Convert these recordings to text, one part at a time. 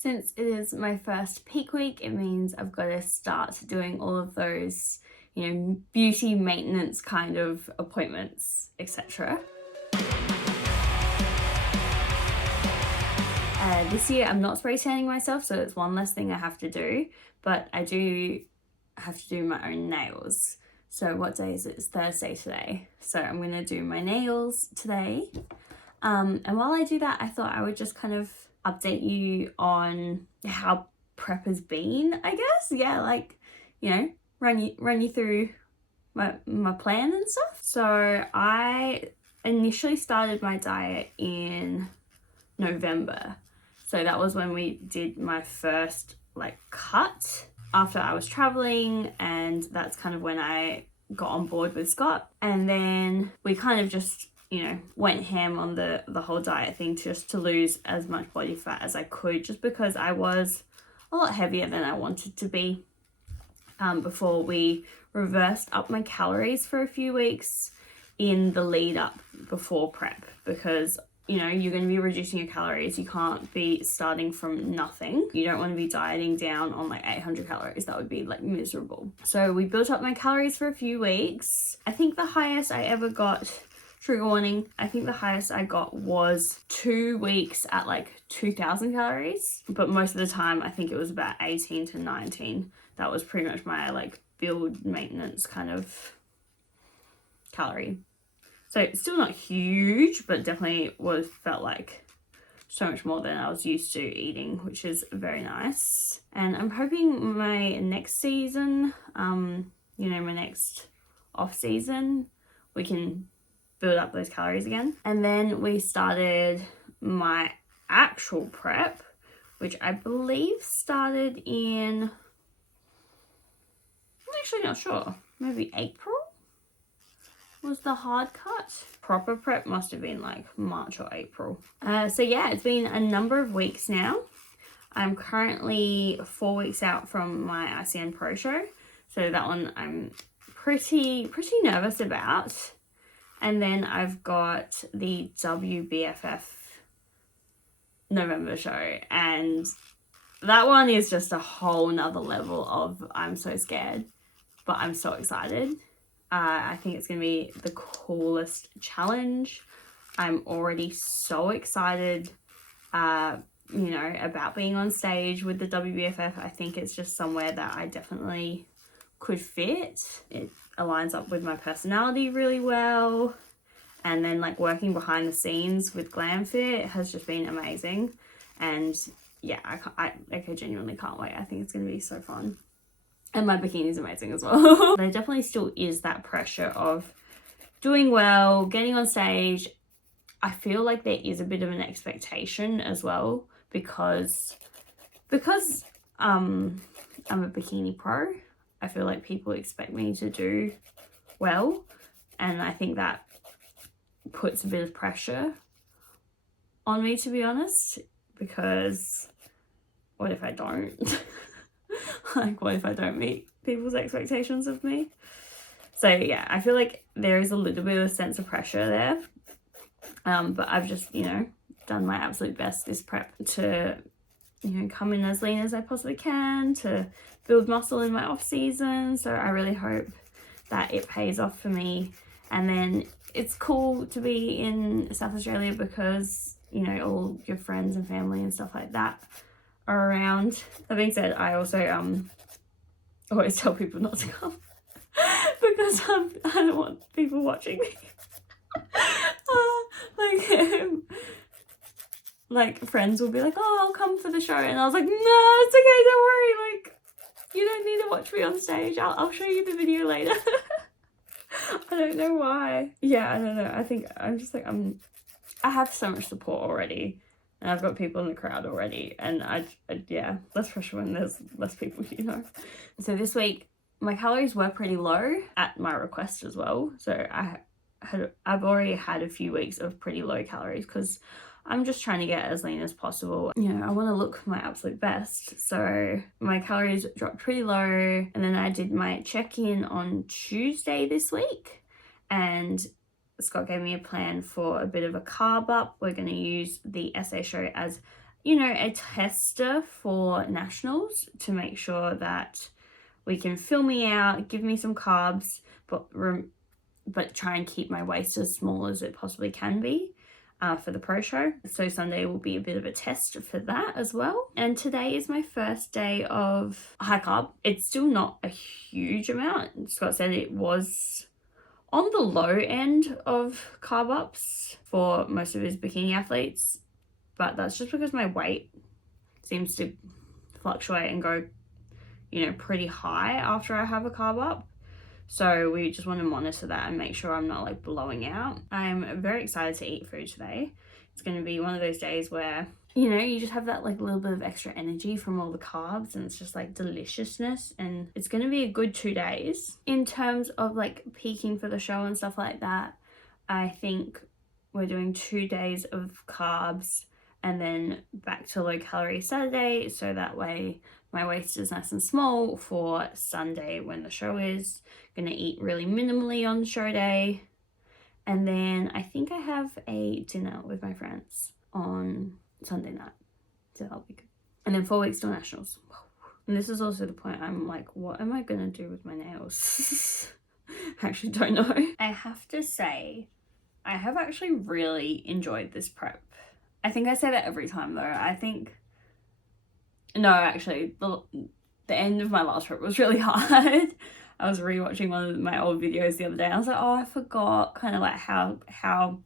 Since it is my first peak week, it means I've got to start doing all of those, you know, beauty maintenance kind of appointments, etc. This year I'm not spray tanning myself, so it's one less thing I have to do, but I do have to do my own nails. So what day is it? It's Thursday today. So I'm going to do my nails today. And while I do that, I thought I would just kind of update you on how prep has been, I guess. Yeah, like, you know, run you through my plan and stuff. So I initially started my diet in November. So that was when we did my first like cut after I was traveling, and that's kind of when I got on board with Scott. And then we kind of just, you know, went ham on the whole diet thing just to lose as much body fat as I could, just because I was a lot heavier than I wanted to be, before we reversed up my calories for a few weeks in the lead up before prep, because you know, you're going to be reducing your calories. You can't be starting from nothing. You don't want to be dieting down on like 800 calories. That would be like miserable. So we built up my calories for a few weeks. I think the highest I ever got, trigger warning, I think the highest I got was 2 weeks at like 2,000 calories. But most of the time, I think it was about 18 to 19. That was pretty much my like build maintenance kind of calorie. So it's still not huge, but definitely felt like so much more than I was used to eating, which is very nice. And I'm hoping my next season, you know, my next off season, we can build up those calories again. And then we started my actual prep, which I believe started in, I'm actually not sure, maybe April was the hard cut. Proper prep must have been like March or April. So yeah, it's been a number of weeks now. I'm currently 4 weeks out from my ICN Pro show. So that one I'm pretty nervous about. And then I've got the WBFF November show. And that one is just a whole nother level of I'm so scared, but I'm so excited. I think it's going to be the coolest challenge. I'm already so excited, you know, about being on stage with the WBFF. I think it's just somewhere that I definitely could fit. It aligns up with my personality really well. And then like working behind the scenes with GLAMFIT has just been amazing. And yeah, I genuinely can't wait. I think it's going to be so fun. And my bikini is amazing as well. There definitely still is that pressure of doing well, getting on stage. I feel like there is a bit of an expectation as well, because I'm a bikini pro. I feel like people expect me to do well, and I think that puts a bit of pressure on me, to be honest, because what if I don't? Like, what if I don't meet people's expectations of me? So yeah, I feel like there is a little bit of a sense of pressure there. But I've just, you know, done my absolute best this prep to, you know, come in as lean as I possibly can, to build muscle in my off season. So I really hope that it pays off for me. And then it's cool to be in South Australia because, you know, all your friends and family and stuff like that are around. That being said, I also always tell people not to come because I don't want people watching me. Like friends will be like, oh, I'll come for the show, and I was like, no, it's okay, don't worry, like you don't need to watch me on stage. I'll show you the video later. I don't know why. Yeah, I don't know. I think I'm just like I have so much support already. And I've got people in the crowd already, and yeah, less pressure when there's less people, you know. So this week, my calories were pretty low at my request as well. So I've already had a few weeks of pretty low calories because I'm just trying to get as lean as possible. You know, I want to look my absolute best. So my calories dropped pretty low, and then I did my check-in on Tuesday this week, and Scott gave me a plan for a bit of a carb up. We're going to use the SA show as, you know, a tester for nationals to make sure that we can fill me out, give me some carbs, but try and keep my waist as small as it possibly can be for the pro show. So Sunday will be a bit of a test for that as well. And today is my first day of high carb. It's still not a huge amount. Scott said it was on the low end of carb ups for most of his bikini athletes, but that's just because my weight seems to fluctuate and go, you know, pretty high after I have a carb up. So we just want to monitor that and make sure I'm not like blowing out. I'm very excited to eat food today. It's going to be one of those days where, you know, you just have that like little bit of extra energy from all the carbs and it's just like deliciousness, and it's going to be a good 2 days. In terms of like peaking for the show and stuff like that, I think we're doing 2 days of carbs and then back to low calorie Saturday, so that way my waist is nice and small for Sunday when the show is. Gonna eat really minimally on show day, and then I think I have a dinner with my friends on Sunday night, so that'll be good. And then 4 weeks till nationals, and this is also the point I'm like, what am I gonna do with my nails? I actually don't know. I have to say, I have actually really enjoyed this prep. I think I say that every time though. I think, no, actually, the end of my last prep was really hard. I was rewatching one of my old videos the other day. I was like, oh, I forgot kind of like how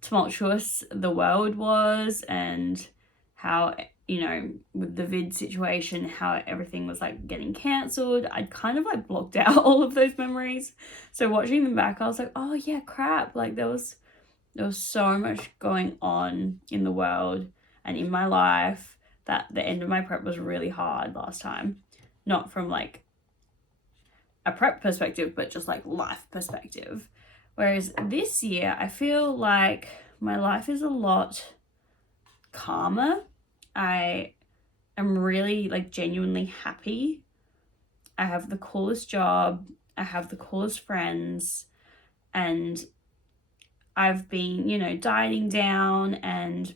tumultuous the world was, and how, you know, with the vid situation, how everything was like getting cancelled. I'd kind of like blocked out all of those memories. So watching them back, I was like, oh yeah, crap. Like there was so much going on in the world and in my life that the end of my prep was really hard last time. Not from like a prep perspective, but just like life perspective. Whereas this year, I feel like my life is a lot calmer. I am really like genuinely happy. I have the coolest job. I have the coolest friends, and I've been, you know, dieting down and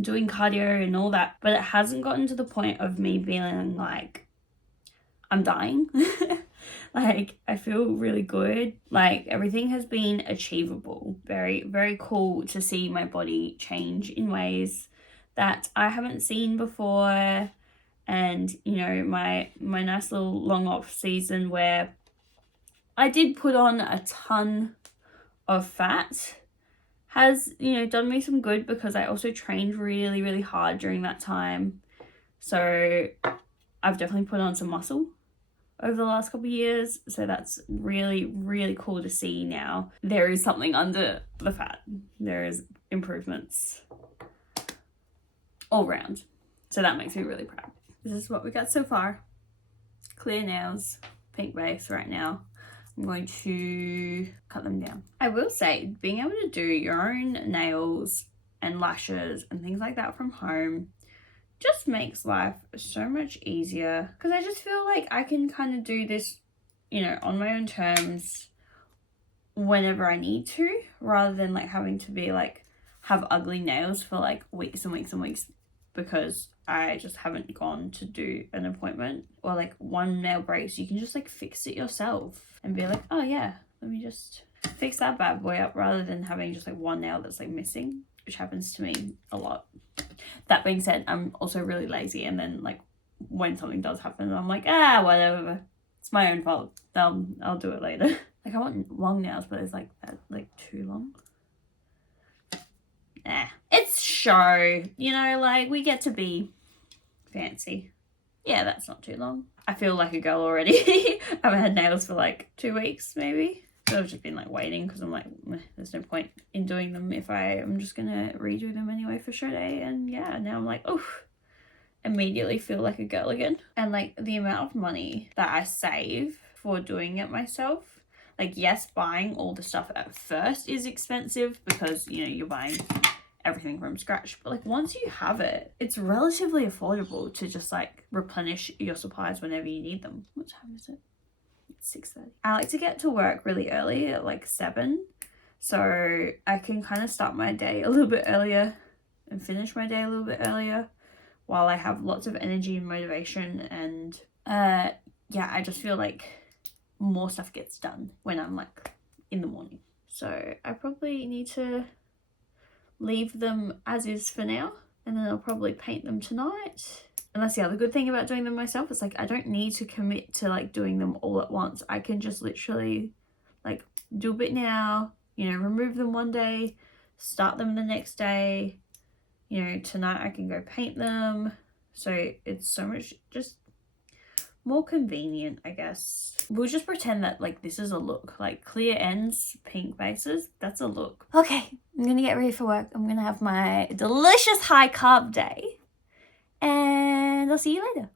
doing cardio and all that, but it hasn't gotten to the point of me feeling like I'm dying. Like I feel really good. Like everything has been achievable. Very, very cool to see my body change in ways that I haven't seen before. And, you know, my nice little long off season where I did put on a ton of fat has, you know, done me some good, because I also trained really, really hard during that time. So I've definitely put on some muscle over the last couple of years. So that's really, really cool to see now. There is something under the fat. There is improvements all round. So that makes me really proud. This is what we got so far. Clear nails, pink base right now. I'm going to cut them down. I will say, being able to do your own nails and lashes and things like that from home just makes life so much easier, because I just feel like I can kind of do this, you know, on my own terms whenever I need to, rather than like having to be like have ugly nails for like weeks and weeks and weeks because I just haven't gone to do an appointment. Or like one nail breaks, you can just like fix it yourself and be like, oh yeah, let me just fix that bad boy up, rather than having just like one nail that's like missing, which happens to me a lot. That being said, I'm also really lazy, and then like when something does happen, I'm like, whatever, it's my own fault, I'll do it later. Like I want long nails, but it's like too long. It's show, you know, like we get to be fancy. Yeah, that's not too long. I feel like a girl already. I haven't had nails for like 2 weeks maybe. So I've just been like waiting, because I'm like, there's no point in doing them if I'm just gonna redo them anyway for show day. And yeah, now I'm like, immediately feel like a girl again. And like the amount of money that I save for doing it myself. Like yes, buying all the stuff at first is expensive, because you know, you're buying everything from scratch, but like once you have it, it's relatively affordable to just like replenish your supplies whenever you need them. What time is it? It's 6:30. I like to get to work really early at like 7, so I can kind of start my day a little bit earlier and finish my day a little bit earlier while I have lots of energy and motivation. And yeah, I just feel like more stuff gets done when I'm like in the morning. So I probably need to leave them as is for now, and then I'll probably paint them tonight. And that's the other good thing about doing them myself. It's like I don't need to commit to like doing them all at once. I can just literally like do a bit now, you know, remove them one day, start them the next day. You know, tonight I can go paint them. So it's so much just more convenient, I guess. We'll just pretend that like this is a look, like clear ends, pink bases, that's a look. Okay, I'm gonna get ready for work. I'm gonna have my delicious high carb day, and I'll see you later.